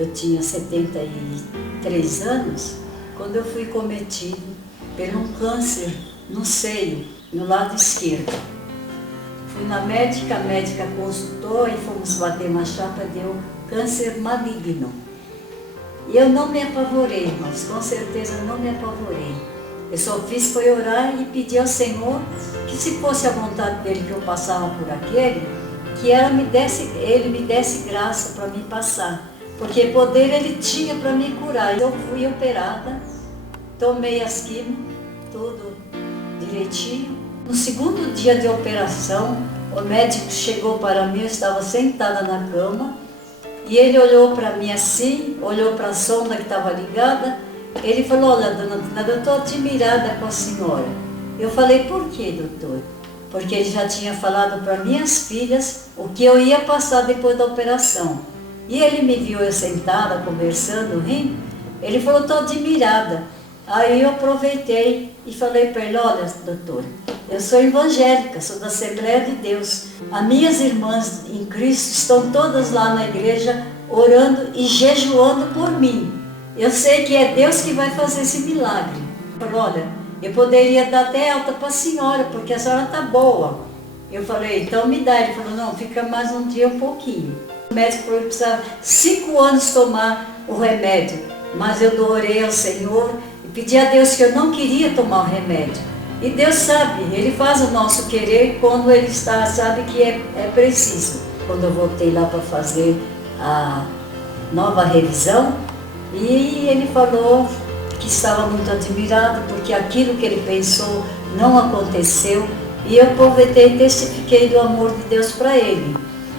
eu tinha 73 anos, quando eu fui cometido por um câncer no seio, no lado esquerdo. Fui na médica, a médica consultou e fomos bater uma chapa, deu câncer maligno. E eu não me apavorei, irmãos, com certeza não me apavorei. Eu só fiz foi orar e pedir ao Senhor que, se fosse a vontade dele que eu passava por aquele, que ele me desse graça para me passar. Porque poder ele tinha para me curar. Eu fui operada, tomei as quimio, tudo direitinho. No segundo dia de operação, o médico chegou para mim, eu estava sentada na cama, e ele olhou para mim assim, olhou para a sonda que estava ligada. Ele falou: olha, dona Tina, eu estou admirada com a senhora. Eu falei: por quê, doutor? Porque ele já tinha falado para minhas filhas o que eu ia passar depois da operação. E ele me viu eu sentada, conversando, rindo. Ele falou: estou admirada. Aí eu aproveitei e falei para ele: olha, doutor, eu sou evangélica, sou da Assembleia de Deus. As minhas irmãs em Cristo estão todas lá na igreja orando e jejuando por mim. Eu sei que é Deus que vai fazer esse milagre. Ele falou: olha, eu poderia dar até alta para a senhora, porque a senhora está boa. Eu falei: então me dá. Ele falou: não, fica mais um dia, um pouquinho. O médico falou que precisava 5 anos tomar o remédio, mas eu orei ao Senhor e pedi a Deus que eu não queria tomar o remédio. E Deus sabe, Ele faz o nosso querer quando Ele sabe que é preciso. Quando eu voltei lá para fazer a nova revisão, e ele falou que estava muito admirado, porque aquilo que ele pensou não aconteceu, e eu aproveitei e testifiquei do amor de Deus para ele.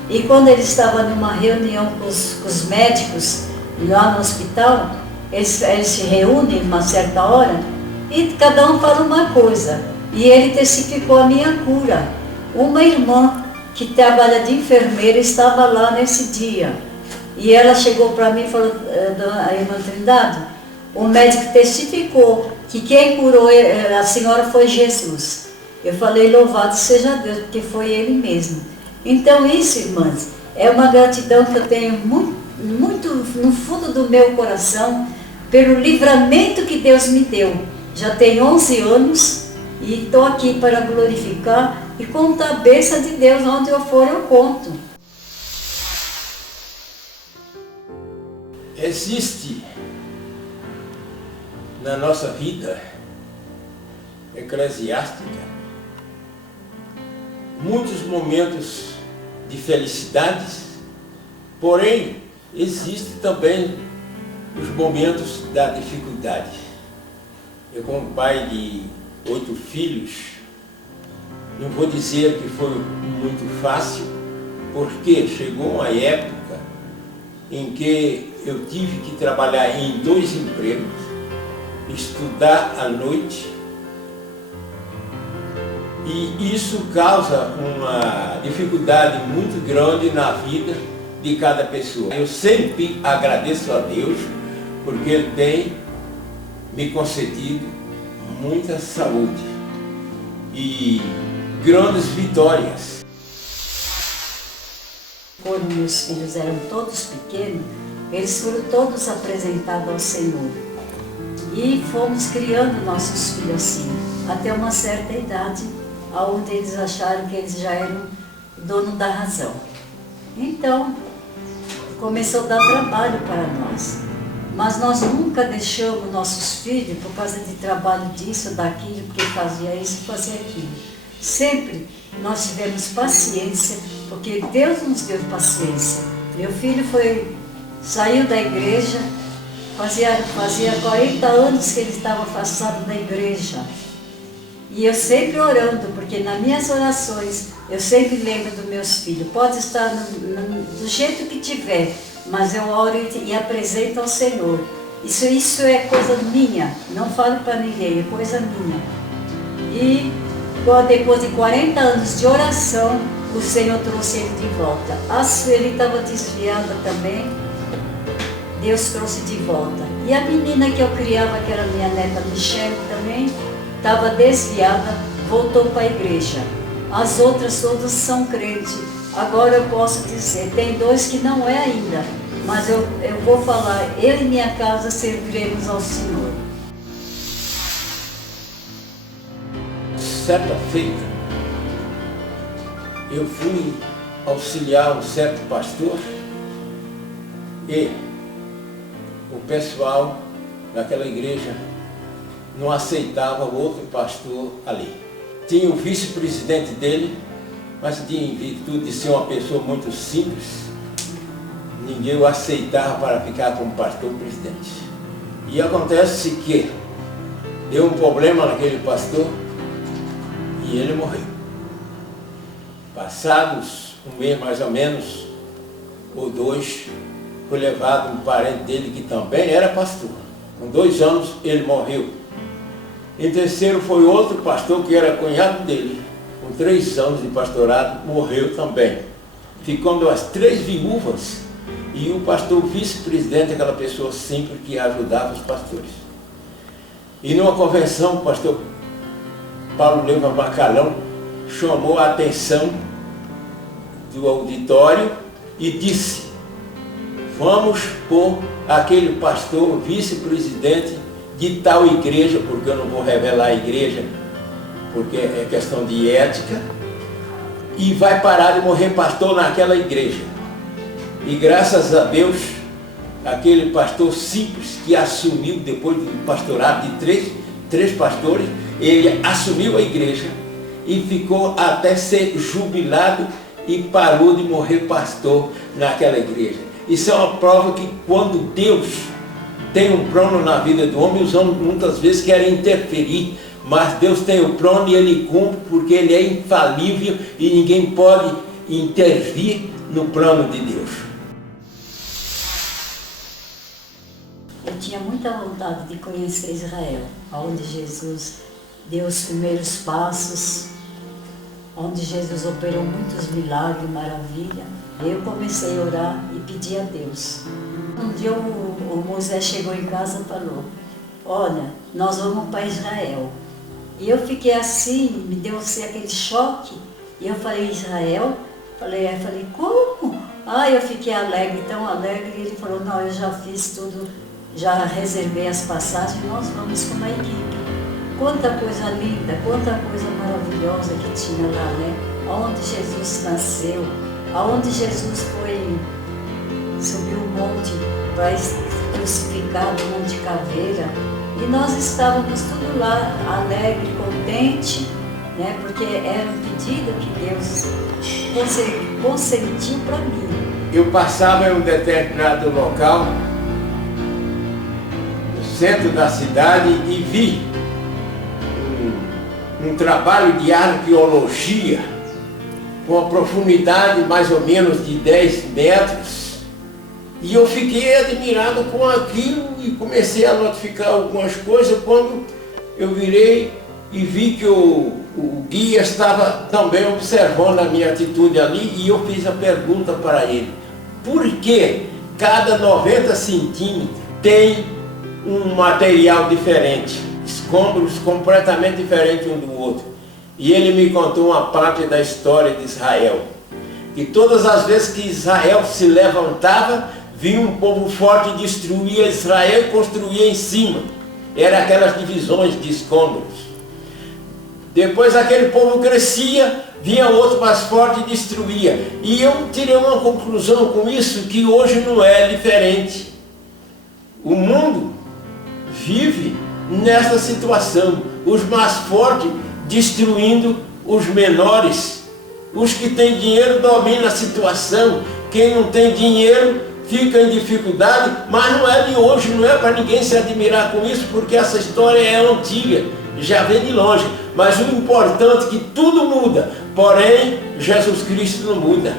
E quando ele estava numa reunião com os médicos lá no hospital, eles se reúnem uma certa hora, e cada um fala uma coisa, e ele testificou a minha cura. Uma irmã que trabalha de enfermeira estava lá nesse dia, e ela chegou para mim e falou: a irmã Trindade, o médico testificou que quem curou a senhora foi Jesus. Eu falei: louvado seja Deus, porque foi Ele mesmo. Então isso, irmãs, é uma gratidão que eu tenho muito no fundo do meu coração, pelo livramento que Deus me deu. Já tenho 11 anos e estou aqui para glorificar e contar a bênção de Deus. Onde eu for, eu conto. Existe na nossa vida eclesiástica muitos momentos de felicidades, porém existe também os momentos da dificuldade. Eu, como pai de 8 filhos, não vou dizer que foi muito fácil, porque chegou uma época em que eu tive que trabalhar em 2 empregos, estudar à noite, e isso causa uma dificuldade muito grande na vida de cada pessoa. Eu sempre agradeço a Deus, porque Ele tem me concedido muita saúde e grandes vitórias. Quando meus filhos eram todos pequenos, eles foram todos apresentados ao Senhor. E fomos criando nossos filhos assim, até uma certa idade, onde eles acharam que eles já eram dono da razão. Então, começou a dar trabalho para nós. Mas nós nunca deixamos nossos filhos por causa de trabalho disso, daquilo, porque fazia isso, fazia aquilo. Sempre nós tivemos paciência, porque Deus nos deu paciência. Meu filho saiu da igreja, fazia 40 anos que ele estava afastado da igreja. E eu sempre orando, porque nas minhas orações eu sempre lembro dos meus filhos. Pode estar do jeito que tiver, mas eu oro e apresento ao Senhor. Isso é coisa minha, não falo para ninguém, é coisa minha. E depois de 40 anos de oração, o Senhor trouxe ele de volta. Ele estava desviado também, Deus trouxe de volta. E a menina que eu criava, que era minha neta Michele também, estava desviada, voltou para a igreja. As outras todas são crentes. Agora eu posso dizer, tem 2 que não é ainda, mas eu vou falar, eu e minha casa serviremos ao Senhor. Certa feita, eu fui auxiliar um certo pastor e o pessoal daquela igreja não aceitava o outro pastor ali. Tinha o vice-presidente dele, mas em virtude de ser uma pessoa muito simples, ninguém o aceitava para ficar como pastor presidente. E acontece que deu um problema naquele pastor e ele morreu. Passados um mês mais ou menos, ou 2, foi levado um parente dele que também era pastor. Com 2 anos ele morreu. Em terceiro foi outro pastor que era cunhado dele. Com 3 anos de pastorado, morreu também. Ficando as 3 viúvas e o pastor vice-presidente, aquela pessoa simples que ajudava os pastores. E numa convenção, o pastor Paulo Leuva Bacalhão chamou a atenção do auditório e disse: vamos pôr aquele pastor vice-presidente de tal igreja, porque eu não vou revelar a igreja, porque é questão de ética, e vai parar de morrer pastor naquela igreja. E graças a Deus, aquele pastor simples que assumiu depois do pastorado de três pastores, ele assumiu a igreja e ficou até ser jubilado e parou de morrer pastor naquela igreja. Isso é uma prova que quando Deus tem um plano na vida do homem, os homens muitas vezes querem interferir, mas Deus tem o plano e Ele cumpre, porque Ele é infalível e ninguém pode intervir no plano de Deus. Eu tinha muita vontade de conhecer Israel, onde Jesus deu os primeiros passos, onde Jesus operou muitos milagres, maravilha. Eu comecei a orar e pedir a Deus. Um dia o Moisés chegou em casa e falou: olha, nós vamos para Israel. E eu fiquei assim, me deu assim, aquele choque. E eu falei: Israel? Falei, como? Eu fiquei alegre, tão alegre. E ele falou: não, eu já fiz tudo, já reservei as passagens, nós vamos com uma equipe. Quanta coisa linda, quanta coisa maravilhosa que tinha lá, né? Onde Jesus nasceu, aonde Jesus subiu o monte, vai crucificado, o Monte Caveira. E nós estávamos tudo lá, alegre, contente, né? Porque era um pedido que Deus consentiu para mim. Eu passava em um determinado local, no centro da cidade, e vi um trabalho de arqueologia com uma profundidade mais ou menos de 10 metros. E eu fiquei admirado com aquilo e comecei a notificar algumas coisas quando eu virei e vi que o guia estava também observando a minha atitude ali, e eu fiz a pergunta para ele: por que cada 90 centímetros tem um material diferente, escombros completamente diferentes um do outro? E ele me contou uma parte da história de Israel, que todas as vezes que Israel se levantava, vinha um povo forte, destruía Israel e construía em cima. Eram aquelas divisões de escombros. Depois aquele povo crescia, vinha outro mais forte e destruía. E eu tirei uma conclusão com isso, que hoje não é diferente. O mundo vive nessa situação. Os mais fortes destruindo os menores. Os que têm dinheiro dominam a situação. Quem não tem dinheiro fica em dificuldade, mas não é de hoje, não é para ninguém se admirar com isso, porque essa história é antiga, já vem de longe. Mas o importante é que tudo muda, porém Jesus Cristo não muda.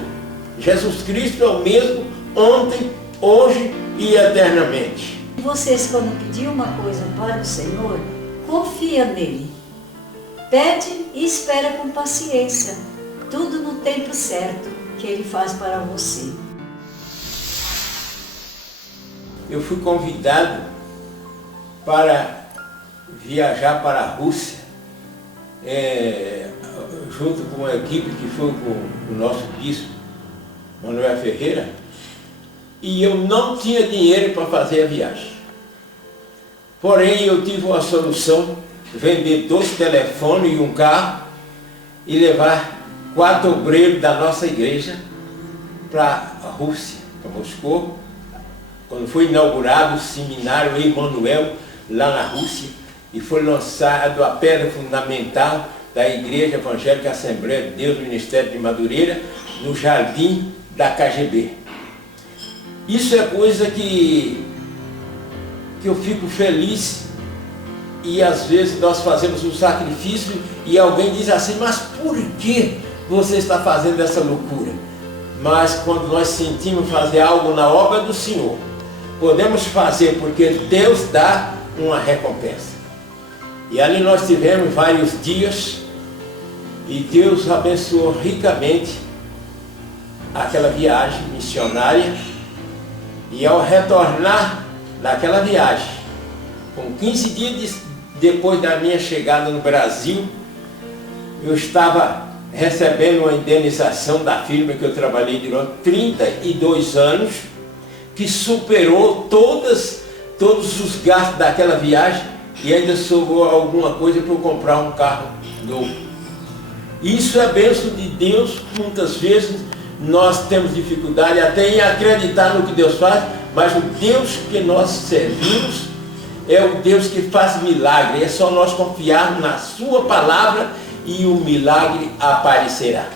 Jesus Cristo é o mesmo ontem, hoje e eternamente. Vocês, quando pedir uma coisa para o Senhor, confia nele. Pede e espera com paciência. Tudo no tempo certo que Ele faz para você. Eu fui convidado para viajar para a Rússia, junto com uma equipe que foi com o nosso bispo, Manuel Ferreira, e eu não tinha dinheiro para fazer a viagem. Porém, eu tive uma solução: vender 2 telefones e um carro e levar 4 obreiros da nossa igreja para a Rússia, para Moscou, quando foi inaugurado o seminário Emmanuel lá na Rússia, e foi lançado a pedra fundamental da Igreja Evangélica Assembleia de Deus do Ministério de Madureira, no jardim da KGB. Isso é coisa que eu fico feliz, e às vezes nós fazemos um sacrifício e alguém diz assim: mas por que você está fazendo essa loucura? Mas quando nós sentimos fazer algo na obra do Senhor, podemos fazer porque Deus dá uma recompensa. E ali nós tivemos vários dias e Deus abençoou ricamente aquela viagem missionária. E ao retornar daquela viagem, com 15 dias depois da minha chegada no Brasil, eu estava recebendo uma indenização da firma que eu trabalhei durante 32 anos, que superou todos os gastos daquela viagem, e ainda sobrou alguma coisa para eu comprar um carro novo. Isso é bênção de Deus. Muitas vezes nós temos dificuldade até em acreditar no que Deus faz, mas o Deus que nós servimos é o Deus que faz milagre. É só nós confiarmos na sua palavra e o milagre aparecerá.